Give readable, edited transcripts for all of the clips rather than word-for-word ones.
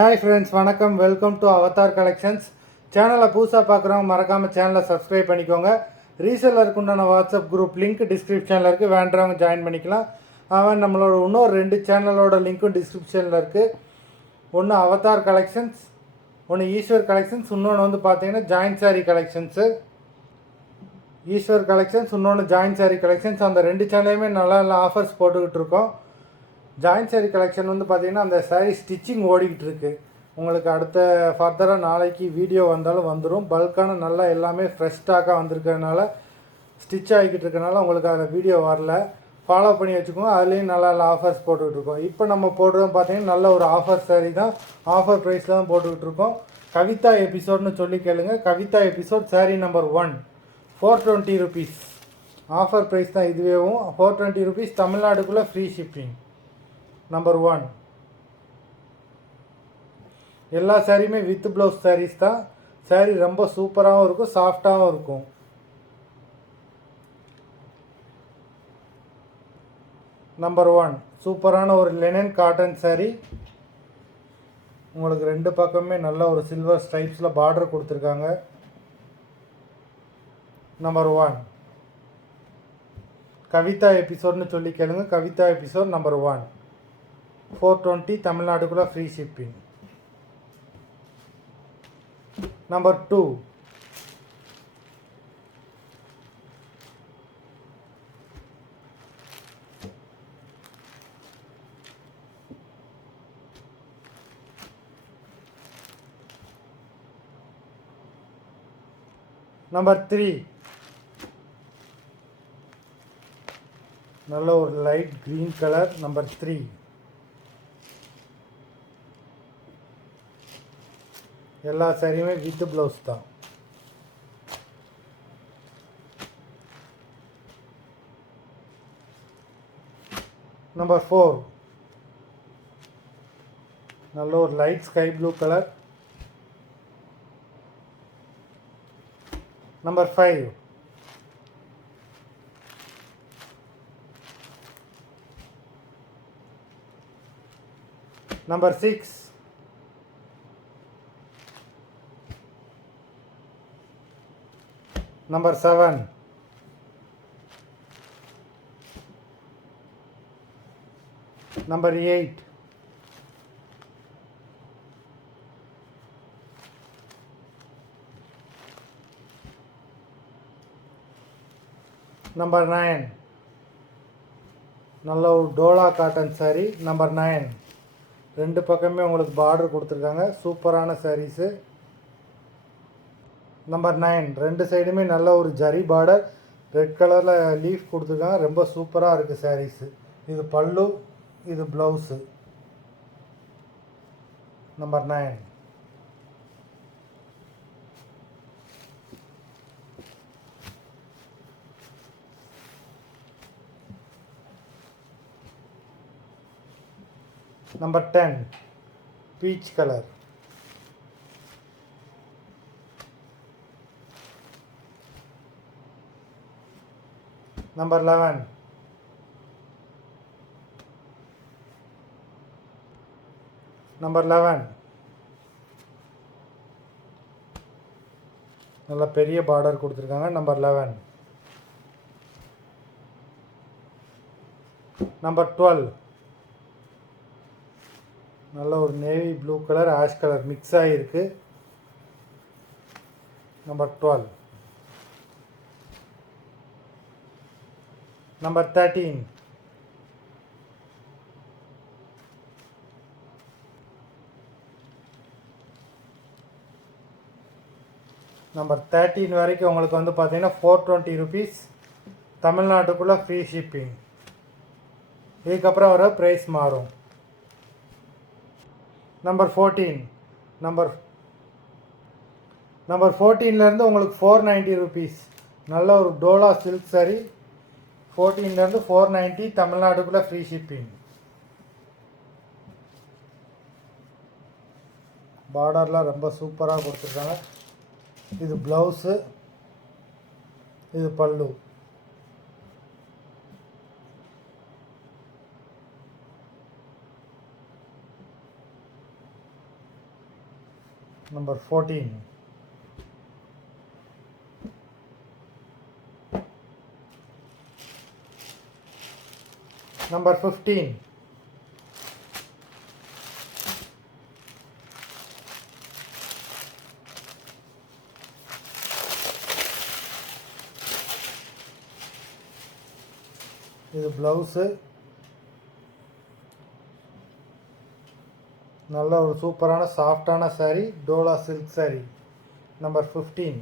Hi friends, வணக்கம். Welcome to Avatar collections. சேனலை புதுசாக பார்க்குறவங்க மறக்காமல் சேனலை சப்ஸ்கிரைப் பண்ணிக்கோங்க. ரீசெல்லருக்கு உண்டான வாட்ஸ்அப் குரூப் லிங்க் டிஸ்கிரிப்ஷனில் இருக்குது, வேண்டவங்க ஜாயின் பண்ணிக்கலாம். அவன் நம்மளோட இன்னொரு 2 சேனலோட லிங்க்கும் டிஸ்கிரிப்ஷனில் இருக்குது. ஒன்று அவதார் கலெக்ஷன்ஸ், ஒன்று ஈஸ்வர் கலெக்ஷன்ஸ், இன்னொன்று வந்து பார்த்தீங்கன்னா joint sari collections. Eshwar collections, இன்னொன்று ஜாயின்ட் சாரீ கலெக்ஷன்ஸ். அந்த 2 சேனலையுமே நல்லா நல்ல ஆஃபர்ஸ் போட்டுக்கிட்டு இருக்கோம். ஜாயின்ட் சாரீ கலெக்ஷன் வந்து பார்த்திங்கன்னா அந்த சாரீ ஸ்டிச்சிங் ஓடிக்கிட்டு இருக்குது. உங்களுக்கு அடுத்த ஃபர்தராக நாளைக்கு வீடியோ வந்தாலும் வந்துடும். பல்கான நல்லா எல்லாமே ஃப்ரெஷ் ஸ்டாக்காக வந்திருக்கிறதுனால ஸ்டிச் ஆகிக்கிட்டு இருக்கனால உங்களுக்கு அதில் வீடியோ வரல. ஃபாலோ பண்ணி வச்சுக்கோங்க. அதுலேயும் நல்லா நல்ல ஆஃபர்ஸ் போட்டுக்கிட்டு இருக்கோம். இப்போ நம்ம போடுறது பார்த்திங்கன்னா நல்ல ஒரு ஆஃபர் சாரீ தான், ஆஃபர் ப்ரைஸில் தான் போட்டுக்கிட்டு இருக்கோம். கவிதா எபிசோட்னு சொல்லி கேளுங்க. Kavitha episode sari number 1 420 rupees. Offer price தான் இதுவேவும். 420 rupees, தமிழ்நாடுக்குள்ளே ஃப்ரீ ஷிப்பிங். நம்பர் 1 எல்லா சாரியுமே வித் ப்ளவுஸ் சாரீஸ் தான். சாரீ ரொம்ப சூப்பராகவும் இருக்கும், சாஃப்டாகவும் இருக்கும். நம்பர் 1 சூப்பரான ஒரு லெனன் காட்டன் சாரீ. உங்களுக்கு 2 பக்கமே நல்ல ஒரு சில்வர் ஸ்ட்ரைப்ஸில் பார்டர் கொடுத்துருக்காங்க. நம்பர் 1 கவிதா எபிசோட்னு சொல்லி கேளுங்க. கவிதா எபிசோட் நம்பர் 1 420, தமிழ்நாடுக்குள்ளே ஃப்ரீ ஷிப்பிங். நம்பர் 2 நம்பர் 3 நல்ல ஒரு லைட் க்ரீன் கலர். நம்பர் 3 எல்லா சாரியுமே வித் ப்ளவுஸ் தான். நம்பர் 4 நல்ல ஒரு light sky blue colour. Number 5 நம்பர் 6 நம்பர் 7 நம்பர் 8 நம்பர் 9 நல்ல ஒரு டோலா காட்டன் சாரீ. நம்பர் 9 2 பக்கமே உங்களுக்கு பார்டர் கொடுத்துருக்காங்க, சூப்பரான சாரீஸு. நம்பர் 9 2 சைடுமே நல்ல ஒரு ஜரி பார்டர், ரெட் கலரில் லீஃப் கொடுத்துருக்காங்க. ரொம்ப சூப்பராக இருக்குது சாரீஸு. இது பல்லு, இது ப்ளவுஸு. நம்பர் 9 நம்பர் 10 பீச் கலர். நம்பர் 11 நம்பர் 11 நல்ல பெரிய பார்டர் கொடுத்துருக்காங்க. நம்பர் 11 நம்பர் 12 நல்ல ஒரு navy blue colour, ash colour mix ஆகிருக்கு. நம்பர் 12 நம்பர் 13 நம்பர் 13 வரைக்கும் உங்களுக்கு வந்து பார்த்தீங்கன்னா 420 rupees, தமிழ்நாட்டுக்குள்ளே ஃப்ரீ ஷிப்பிங். இதுக்கப்புறம் வர ப்ரைஸ் மாறும். நம்பர் 14 நம்பர் 14லேருந்து உங்களுக்கு 490 rupees, நல்ல ஒரு டோலா சில்க் சாரீ. 14லேருந்து 490, தமிழ்நாடுக்குள்ளே ஃப்ரீ ஷிப்பிங். பார்டர்லாம் ரொம்ப சூப்பராக கொடுத்துருக்காங்க. இது ப்ளவுஸு, இது பல்லு. Number 14. Number 15. இது ப்ளவுஸு, நல்ல ஒரு சூப்பரான சாஃப்டான சாரீ, டோலா சில்க் சாரீ. நம்பர் 15.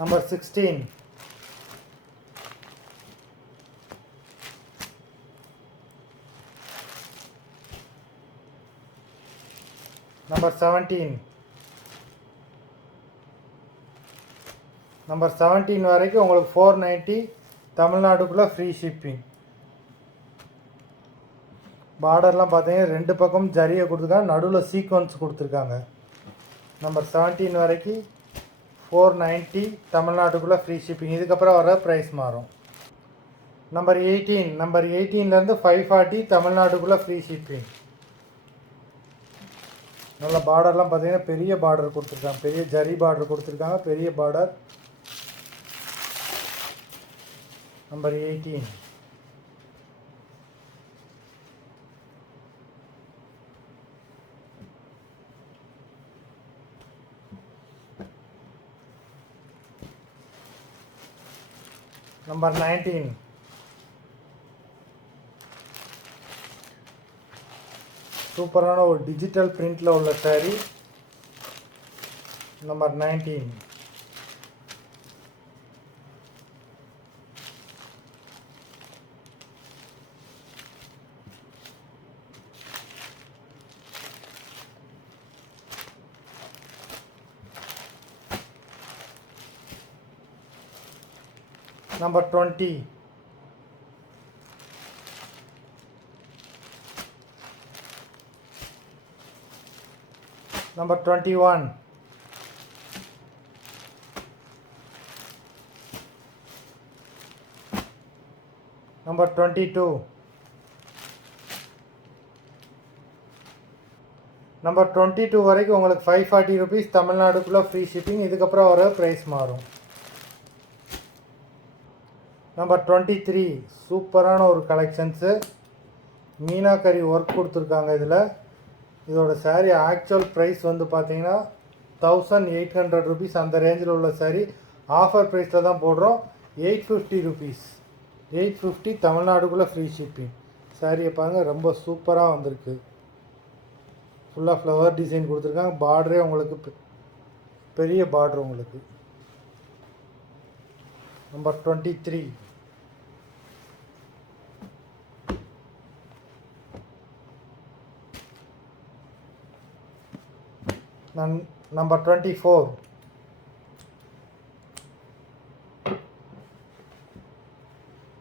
Number 16. Number 17. நம்பர் 17 வரைக்கும் உங்களுக்கு 490 தமிழ்நாடுக்குள்ளே ஃப்ரீ ஷிப்பிங். பார்டர்லாம் பார்த்தீங்கன்னா 2 பக்கம் ஜரியை கொடுத்துருக்காங்க, நடுவில் சீக்வன்ஸ் கொடுத்துருக்காங்க. நம்பர் 17 வரைக்கும் 490 தமிழ்நாட்டுக்குள்ளே ஃப்ரீ ஷிப்பிங். இதுக்கப்புறம் வர ப்ரைஸ் மாறும். நம்பர் 18. நம்பர் 18லேருந்து 540 தமிழ்நாட்டுக்குள்ளே ஃப்ரீ ஷிப்பிங். நல்ல பார்டர்லாம் பார்த்தீங்கன்னா பெரிய பார்டர் கொடுத்துருக்காங்க, பெரிய ஜரி பார்டர் கொடுத்துருக்காங்க, பெரிய பார்டர். நம்பர் 18. நம்பர் 19. சூப்பரான ஒரு டிஜிட்டல் பிரிண்டில் உள்ள சாரீ. நம்பர் 19. Number 20. Number 21. Number 22. நம்பர் 22 வரைக்கும் உங்களுக்கு 540 ருபீஸ் தமிழ்நாடுக்குள்ளே ஃப்ரீ ஷிப்பிங். இதுக்கப்புறம் வர ப்ரைஸ் மாறும். நம்பர் 23. சூப்பரான ஒரு கலெக்ஷன்ஸு, மீனாக்கரி ஒர்க் கொடுத்துருக்காங்க. இதோட சாரீ ஆக்சுவல் ப்ரைஸ் வந்து பார்த்தீங்கன்னா 1800 ருபீஸ். அந்த ரேஞ்சில் உள்ள சாரீ ஆஃபர் ப்ரைஸில் தான் போடுறோம். 850 ருபீஸ். 850 தமிழ்நாடுக்குள்ளே ஃப்ரீ ஷிப்பிங். சாரியை பாருங்கள், ரொம்ப சூப்பராக வந்திருக்கு. ஃபுல்லாக ஃப்ளவர் டிசைன் கொடுத்துருக்காங்க. பார்டரே உங்களுக்கு பெரிய பார்டர் உங்களுக்கு. நம்பர் 23. நம்பர் 24.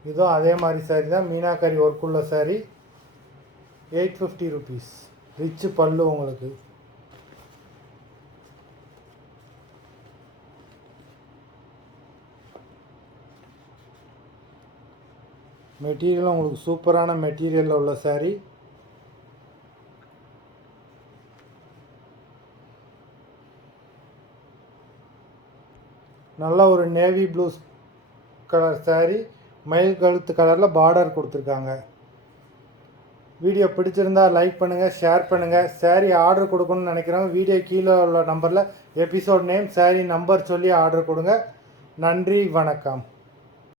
இதுவும் அதே மாதிரி சாரீ தான், மீனாக்கரி ஒர்க் உள்ள சாரீ. 850 ருபீஸ். ரிச்சு பல்லு உங்களுக்கு. மெட்டீரியலும் உங்களுக்கு சூப்பரான மெட்டீரியலில் உள்ள சாரீ. நல்ல ஒரு நேவி ப்ளூ கலர் சாரீ, மயில் கழுத்து கலரில் பார்டர் கொடுத்துருக்காங்க. வீடியோ பிடிச்சிருந்தா லைக் பண்ணுங்கள், ஷேர் பண்ணுங்கள். சாரீ ஆர்டர் கொடுக்கணும்னு நினைக்கிறவங்க வீடியோ கீழே உள்ள நம்பரில் எபிசோட் நேம், சாரீ நம்பர் சொல்லி ஆர்டர் கொடுங்க. நன்றி, வணக்கம்.